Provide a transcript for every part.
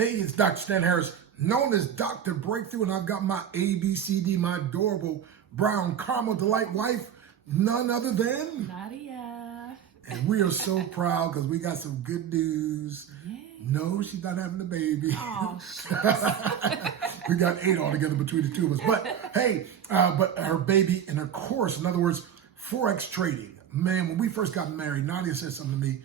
Hey, it's Dr. Stan Harris, known as Dr. Breakthrough, and I've got my ABCD, my adorable brown caramel delight wife, none other than Nadia. And we are so proud because we got some good news. Yay. No, she's not having a baby. Oh, We got 8 altogether between the two of us. But hey, but her baby and her course, in other words, Forex trading. Man, when we first got married, Nadia said something to me.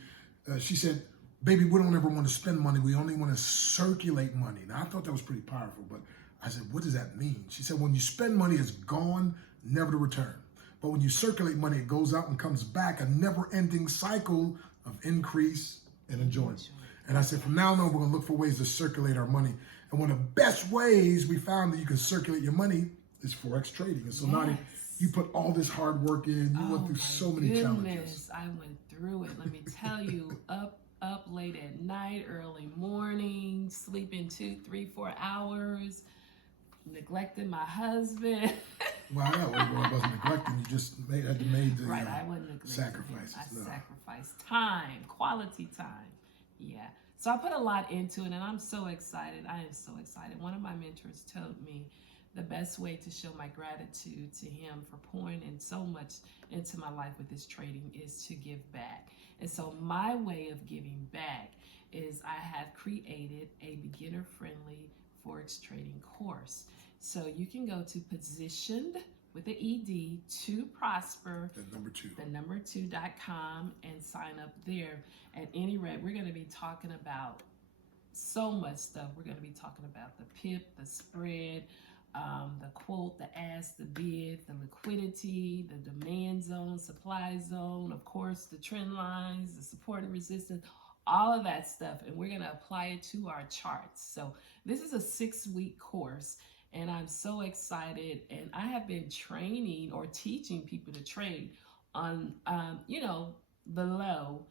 She said, baby, we don't ever want to spend money. We only want to circulate money. Now, I thought that was pretty powerful, but I said, what does that mean? She said, when you spend money, it's gone, never to return. But when you circulate money, it goes out and comes back, a never-ending cycle of increase and enjoyment. And I said, from now on, we're going to look for ways to circulate our money. And one of the best ways we found that you can circulate your money is Forex trading. And so, Nadia, you put all this hard work in. You went through so many challenges. I went through it. Let me tell you, up late at night, early morning, sleeping 2, 3, 4 hours, neglecting my husband. Well, I wasn't neglecting. You just had to make the right, I wasn't neglecting sacrifices. I sacrificed time, quality time. Yeah. So I put a lot into it, and I'm so excited. I am so excited. One of my mentors told me the best way to show my gratitude to him for pouring in so much into my life with this trading is to give back. And so my way of giving back is I have created a beginner-friendly Forex trading course. So you can go to Positioned with the ED to Prosper, the number 2.com, and sign up there. At any rate, we're going to be talking about so much stuff. We're going to be talking about the PIP, the spread, the quote, the ask, the bid, the liquidity, the demand zone, supply zone, of course, the trend lines, the support and resistance, all of that stuff. And we're going to apply it to our charts. So this is a 6-week course, and I'm so excited. And I have been training or teaching people to trade on, below.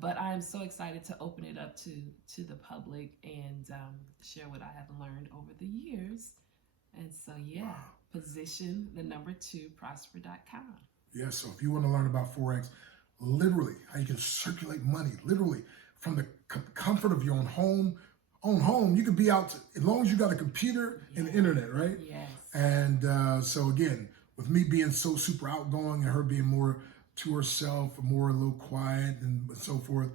But I'm so excited to open it up to the public and share what I have learned over the years. And so, Wow. Position the number 2 prosper.com. Yeah, so if you want to learn about Forex, literally how you can circulate money, literally from the comfort of your own home, you can be out as long as you got a computer and the internet, right? Yes. And so again, with me being so super outgoing and her being more to herself, more a little quiet and so forth,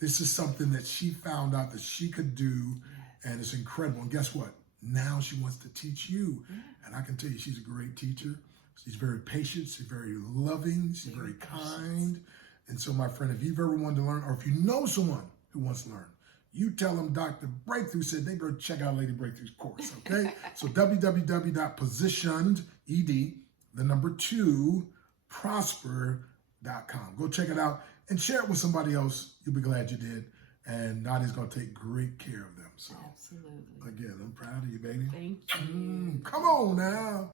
this is something that she found out that she could do, and it's incredible. And guess what? Now she wants to teach you. And I can tell you she's a great teacher. She's very patient. She's very loving. She's very kind. And so, my friend, if you've ever wanted to learn, or if you know someone who wants to learn, you tell them Dr. Breakthrough said they better check out Lady Breakthrough's course, okay? So www.positioned, the number 2, prosper.com. Go check it out and share it with somebody else. You'll be glad you did. And Nadia's going to take great care of them. So, absolutely. Again, I'm proud of you, baby. Thank you. Come on now.